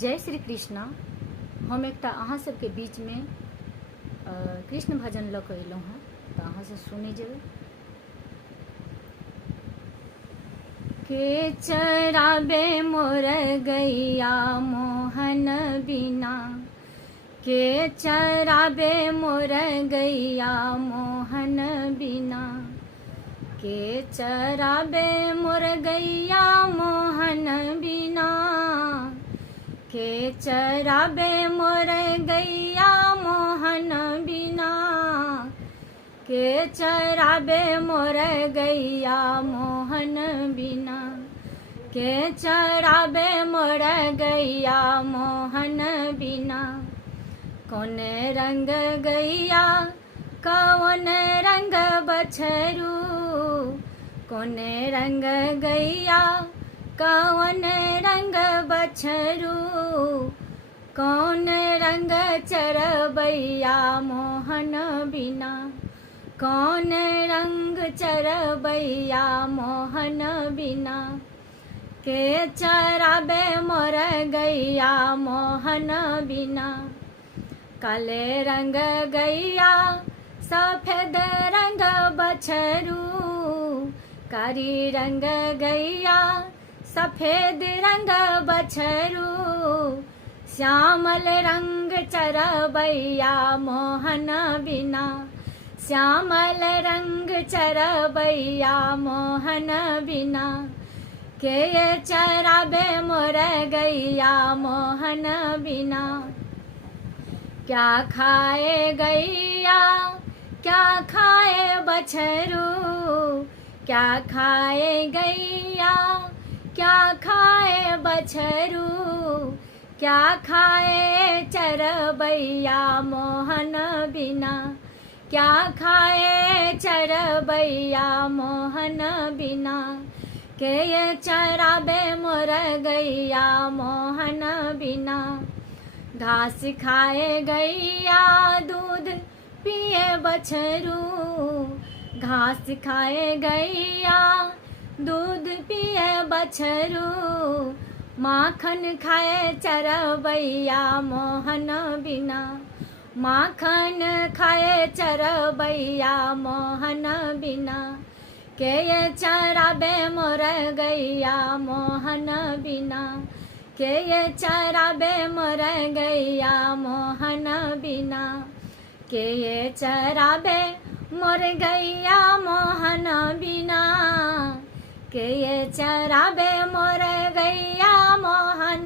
जय श्री कृष्ण। हम एक अहाँ सबके बीच में कृष्ण भजन लऽ कऽ अयलहुँ हँ, तऽ अहाँ सब सुनि जेबै। के चराबे मोर गैया मोहन बिना, के चराबे मोर गैया मोहन बिना, के चराबे मोर गैया मोहन बिना, के चराबे मोर गैया मोहन बिना, के चराबे मोर गैया मोहन बिना, के चराबे मोर गैया मोहन बिना। कौन रंग गैया कौन रंग बछरू, कौन रंग गैया कौन रंग बछरू, कौन रंग चरबैया मोहन बिना, कौन रंग चरबैया मोहन बिना, के चराबे मोर गैया मोहन बिना। काले रंग गैया सफेद रंग बछरू, कारी रंग गैया सफेद रंग बछरू, श्यामल रंग चरबैया मोहन बिना, श्यामल रंग चरबैया मोहन बिना, के चराबे मोर गैया मोहन बिना। क्या खाए गैया क्या खाए बछरू, क्या खाए गैया क्या खाए बछरू, क्या खाए चरबैया मोहन बिना, क्या खाए चरबैया मोहन बिना, के चराबे मोर गैया मोहन बिना। घास खाए गैया दूध पिए बछरू, घास खाए गैया दूध पिए बछरू, माखन खाए चरबैया मोहन बिना, माखन खाए चरबैया मोहन बिना, के चराबे मोर गैया मोहन बिना, के चराबे मोर गैया मोहन बिना, के चराबे मोर गैया मोहन बिना, के चराबे मोर गैया मोहन